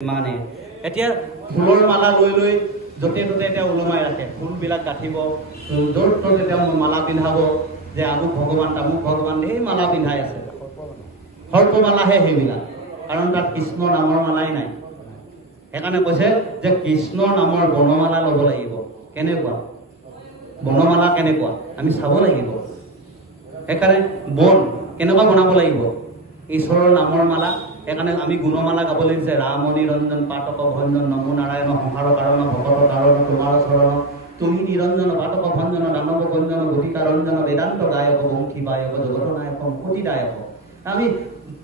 মানে এতিয়া ফুলৰ মালা লৈ লৈ য'তে ত'তে এতিয়া ওলমাই ৰাখে ফুলবিলাক কাটিব য'ত ত'ত এতিয়া মালা পিন্ধাব যে আমুক ভগৱান তামুক ভগৱান এই মালা পিন্ধাই আছে সৰ্প মালাহে সেইবিলাক কাৰণ তাত কৃষ্ণ নামৰ মালাই নাই সেইকাৰণে কৈছে যে কৃষ্ণৰ নামৰ বনমালা ল'ব লাগিব কেনেকুৱা বনমালা কেনেকুৱা আমি চাব লাগিব সেইকাৰণে বন কেনেকুৱা বনাব লাগিব ঈশ্বৰৰ নামৰ মালা এখানে আমি গুণমালা গাব লাগিছে ৰাম নিৰঞ্জন পাতক ভঞ্জন নমো নাৰায়ণ সংসাৰ কাৰণ ভকত কাৰণ তোমাৰ শৰণ তুমি নিৰঞ্জন পাতক ভঞ্জন দানৱ ভঞ্জন গতিকা ৰঞ্জন বেদান্ত গায়ক বংশী বায়ক জগত নায়ক সম্পত্তি দায়ক আমি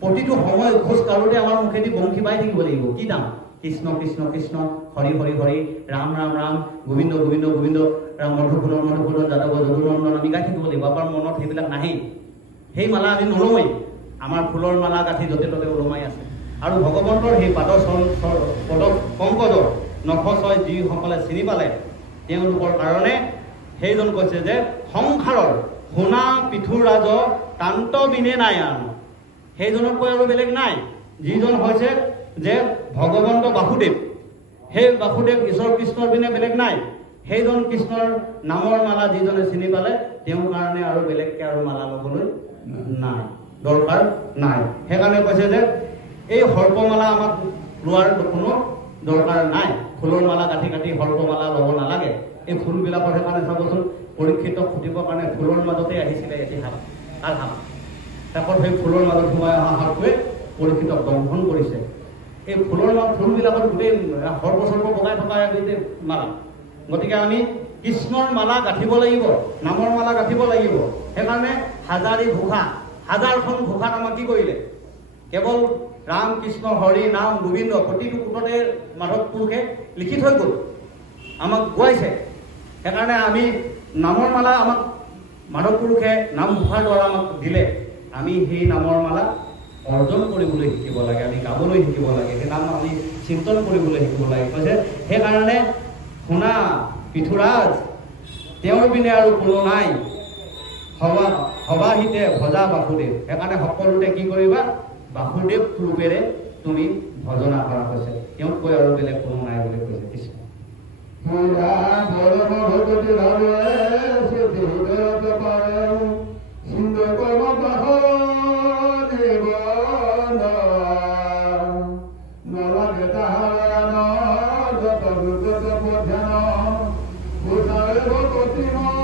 প্ৰতিটো সময় খোজ কাঢ়োতে আমাৰ মুখেদি বংশী বাই থাকিব লাগিব কি নাম কৃষ্ণ কৃষ্ণ কৃষ্ণ হৰি হৰি হৰি ৰাম ৰাম ৰাম গোবিন্দ গোবিন্দ গোবিন্দ ৰাম মধুসূদন মধুসূদন যাদৱ যদুনন্দন আমি গাই থাকিব লাগিব আমাৰ মনত সেইবিলাক নাহেই সেই মালা আমি নলওঁৱেই আমাৰ ফুলৰ মালা গাঁঠি য'তে ত'তে ওলমাই আছে আৰু ভগৱন্তৰ সেই পদ পংকজৰ নখচয় যিসকলে চিনি পালে তেওঁলোকৰ কাৰণে সেইজন কৈছে যে সংসাৰৰ সোণা পিঠুৰ ৰাজ কান্ত বিনে নাই আন সেইজনতকৈ আৰু বেলেগ নাই যিজন হৈছে যে ভগৱন্ত বাসুদেৱ সেই বাসুদেৱ ঈশ্বৰ কৃষ্ণৰ বিনে বেলেগ নাই সেইজন কৃষ্ণৰ নামৰ মালা যিজনে চিনি পালে তেওঁৰ কাৰণে আৰু বেলেগকৈ আৰু মালা ল'বলৈ নাই দৰকাৰ নাই সেইকাৰণে কৈছে যে এই সৰ্পমালা আমাক লোৱাৰ কোনো দৰকাৰ নাই ফুলৰ মালা কাটি কাটি সৰ্পমালা ল'ব নালাগে এই ফুলবিলাকৰ সেইকাৰণে চাবচোন পৰীক্ষিতক ফুটিবৰ কাৰণে ফুলৰ মাজতে আহিছিলে এটি সাপ তাৰ সাপ তাকত সেই ফুলৰ মাজত সোমাই অহা সাপটোৱে পৰীক্ষিতক দংশন কৰিছে এই ফুলবিলাকত গোটেই সৰ্প সৰ্প বগাই থকা গোটেই মালা গতিকে আমি কৃষ্ণৰ মালা গাঁঠিব লাগিব নামৰ মালা গাঁঠিব লাগিব সেইকাৰণে হাজাৰী ঘোষা হাজাৰখন ঘোষাত আমাক কি কৰিলে কেৱল ৰাম কৃষ্ণ হৰি নাম গোবিন্দ প্ৰতিটো কোটতে মাধৱ পুৰুষে লিখি থৈ গ'ল আমাক গোৱাইছে সেইকাৰণে আমি নামৰ মালা আমাক মাধৱ পুৰুষে নাম ঘোষাৰ দ্বাৰা আমাক দিলে আমি সেই নামৰ মালা অৰ্জন কৰিবলৈ শিকিব লাগে আমি গাবলৈ শিকিব লাগে সেই নাম আমি চিন্তন কৰিবলৈ শিকিব লাগে কৈছে সেইকাৰণে শুনা পিঠুৰাজ তেওঁৰ বিনে আৰু কোনো নাই সবাহিতে ভজা বাসুদেৱ সেইকাৰণে সকলোতে কি কৰিবা বাসুদেৱ ৰূপেৰে তুমি ভজনা কৰা কৈছে তেওঁতকৈ আৰু বেলেগ কোনো নাই বুলি কৈছে কৃষ্ণ Nala